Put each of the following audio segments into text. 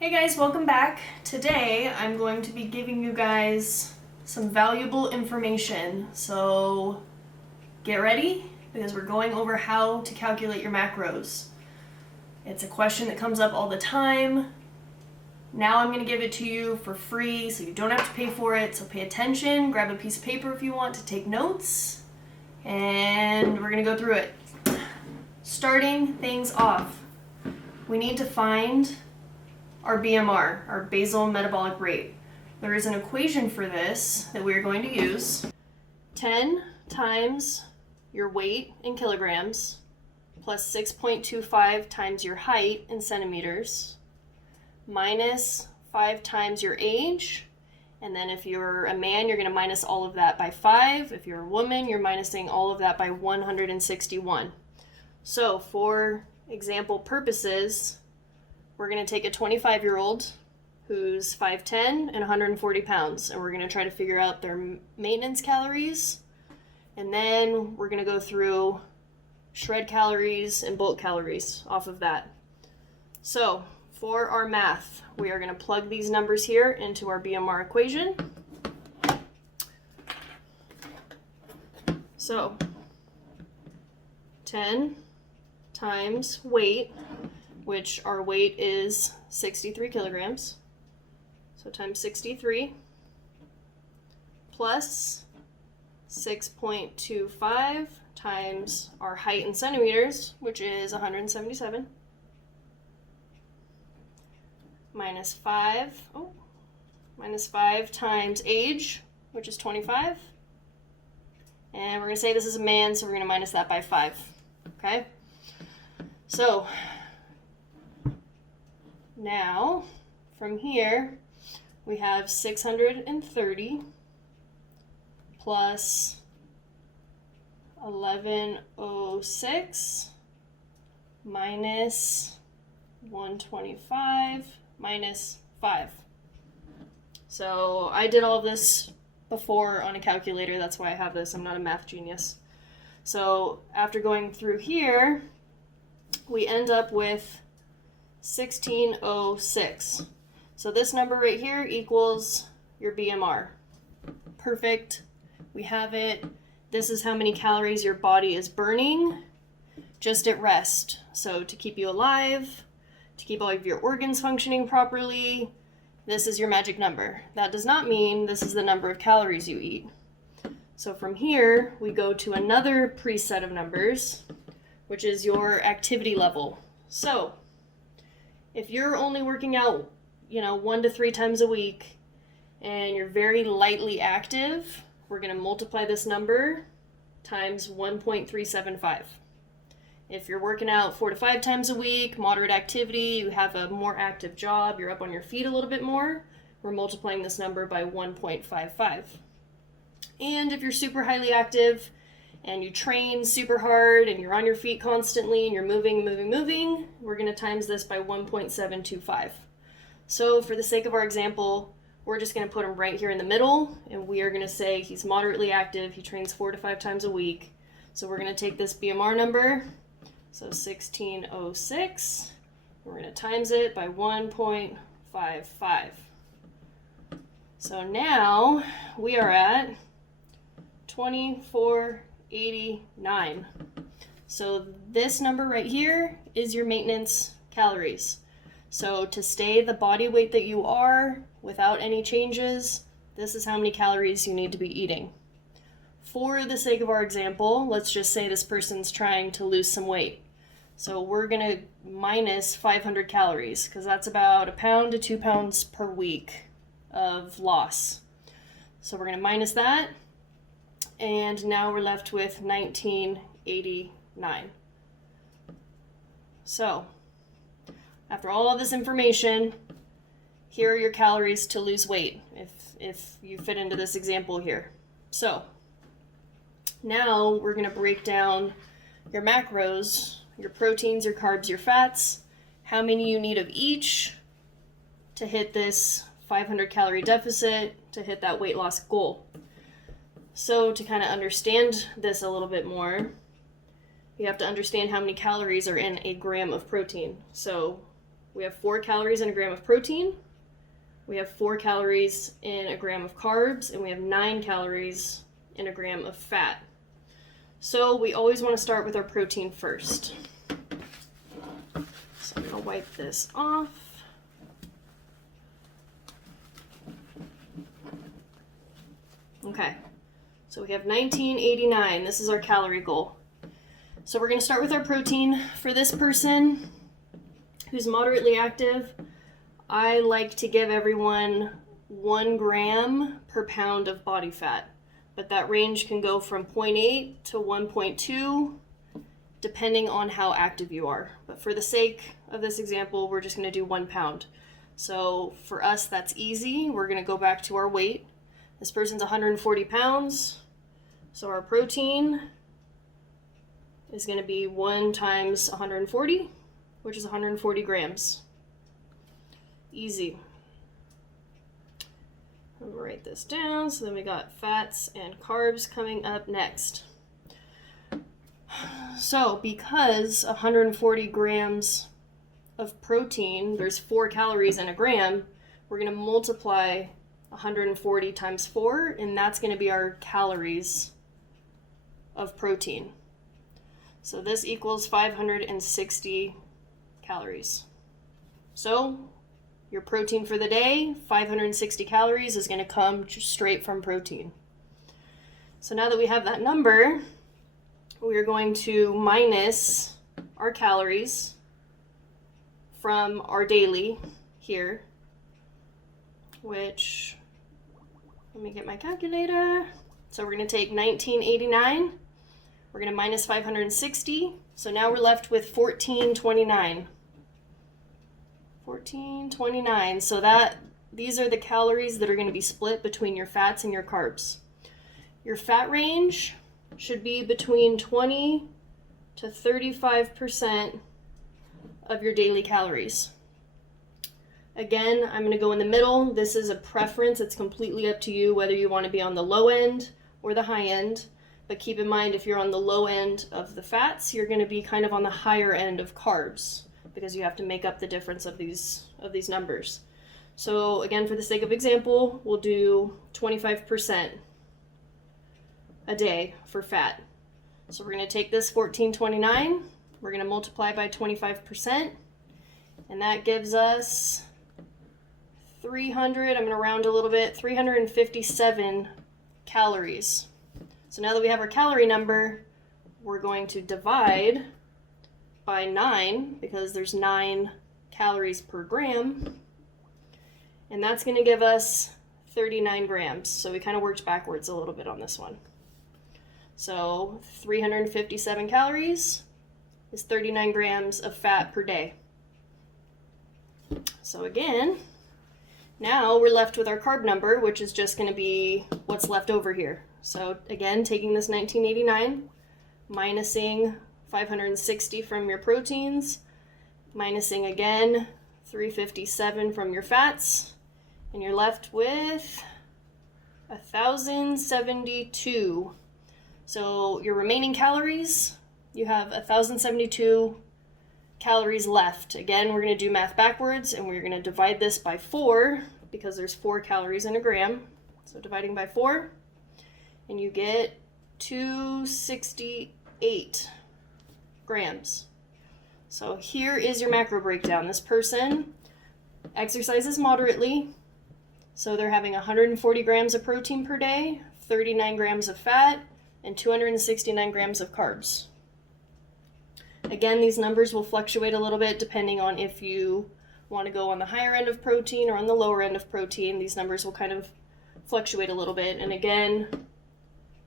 Hey guys, welcome back. Today I'm going to be giving you guys some valuable information. So get ready because we're going over how to calculate your macros. It's a question that comes up all the time. Now I'm going to give it to you for free so you don't have to pay for it. So pay attention, grab a piece of paper if you want to take notes, and we're going to go through it. Starting things off, we need to find our BMR, our basal metabolic rate. There is an equation for this that we're going to use. 10 times your weight in kilograms plus 6.25 times your height in centimeters minus 5 times your age. And then if you're a man, you're going to minus all of that by 5. If you're a woman, you're minusing all of that by 161. So for example purposes, we're going to take a 25-year-old who's 5'10 and 140 pounds, and we're going to try to figure out their maintenance calories, and then we're going to go through shred calories and bulk calories off of that. So for our math, we are going to plug these numbers here into our BMR equation. So 10 times weight, which our weight is 63 kilograms, so times 63, plus 6.25 times our height in centimeters, which is 177, minus 5 times age, which is 25, and we're going to say this is a man, so we're going to minus that by 5, okay? So now, from here, we have 630 plus 1106 minus 125 minus 5. So I did all of this before on a calculator, that's why I have this. I'm not a math genius. So after going through here, we end up with 1606. So this number right here equals your BMR. Perfect. We have it. This is how many calories your body is burning just at rest. So to keep you alive, to keep all of your organs functioning properly, this is your magic number. That does not mean this is the number of calories you eat. So from here, we go to another preset of numbers, which is your activity level. So if you're only working out, 1 to 3 times a week and you're very lightly active, we're going to multiply this number times 1.375. If you're working out 4 to 5 times a week, moderate activity, you have a more active job, you're up on your feet a little bit more, we're multiplying this number by 1.55. And if you're super highly active and you train super hard and you're on your feet constantly and you're moving, we're going to times this by 1.725. So for the sake of our example, we're just going to put him right here in the middle, and we are going to say he's moderately active, he trains 4 to 5 times a week. So we're going to take this BMR number, so 1606, we're going to times it by 1.55. So now we are at 2489. So this number right here is your maintenance calories. So to stay the body weight that you are without any changes, this is how many calories you need to be eating. For the sake of our example, let's just say this person's trying to lose some weight. So we're going to minus 500 calories because that's about 1 pound to 2 pounds per week of loss. So we're going to minus that. And now we're left with 1989. So, after all of this information, here are your calories to lose weight, if you fit into this example here. So, now we're going to break down your macros, your proteins, your carbs, your fats, how many you need of each to hit this 500 calorie deficit, to hit that weight loss goal. So to kind of understand this a little bit more, you have to understand how many calories are in a gram of protein. So We have 4 calories in a gram of protein. We have 4 calories in a gram of carbs, and we have 9 calories in a gram of fat. So we always want to start with our protein first. So I'm going to wipe this off. Okay, so we have 1989. This is our calorie goal. So we're going to start with our protein. For this person who's moderately active, I like to give everyone 1 gram per pound of body fat, but that range can go from 0.8 to 1.2 depending on how active you are. But for the sake of this example, we're just going to do 1 pound. So for us, that's easy. We're going to go back to our weight. This person's 140 pounds, so our protein is going to be 1 times 140, which is 140 grams. Easy. I'm gonna write this down. So then we got fats and carbs coming up next. So because 140 grams of protein, there's 4 calories in a gram, we're gonna multiply 140 times 4, and that's gonna be our calories of protein. So this equals 560 calories. So your protein for the day, 560 calories, is going to come straight from protein. So now that we have that number, we are going to minus our calories from our daily here, which, let me get my calculator. So we're going to take 1989, we're going to minus 560, so now we're left with 1429. 1429. So these are the calories that are going to be split between your fats and your carbs. Your fat range should be between 20 to 35% of your daily calories. Again, I'm going to go in the middle. This is a preference. It's completely up to you whether you want to be on the low end or the high end. But keep in mind, if you're on the low end of the fats, you're going to be kind of on the higher end of carbs, because you have to make up the difference of these numbers. So again, for the sake of example, we'll do 25% a day for fat. So we're going to take this 1429, we're going to multiply by 25%, and that gives us 300, I'm going to round a little bit, 357 calories. So now that we have our calorie number, we're going to divide by 9, because there's 9 calories per gram, and that's going to give us 39 grams. So we kind of worked backwards a little bit on this one. So 357 calories is 39 grams of fat per day. So again, now we're left with our carb number, which is just going to be what's left over here. So again, taking this 1989, minusing 560 from your proteins, minusing again 357 from your fats, and you're left with 1,072. So your remaining calories, you have 1,072 calories left. Again, we're going to do math backwards, and we're going to divide this by 4, because there's 4 calories in a gram. So dividing by 4, and you get 268 grams. So here is your macro breakdown. This person exercises moderately, so they're having 140 grams of protein per day, 39 grams of fat, and 269 grams of carbs. Again, these numbers will fluctuate a little bit depending on if you want to go on the higher end of protein or on the lower end of protein. These numbers will kind of fluctuate a little bit, and again,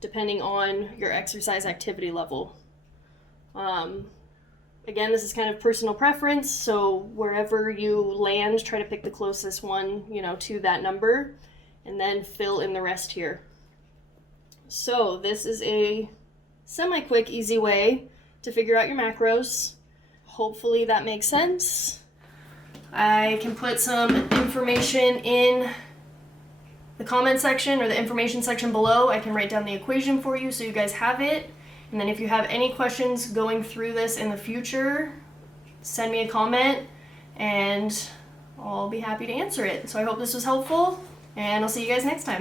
depending on your exercise activity level. Again, this is kind of personal preference, so wherever you land, try to pick the closest one, to that number, and then fill in the rest here. So this is a semi-quick, easy way to figure out your macros. Hopefully that makes sense. I can put some information in the comment section or the information section below. I can write down the equation for you so you guys have it. And then if you have any questions going through this in the future, send me a comment and I'll be happy to answer it. So I hope this was helpful, and I'll see you guys next time.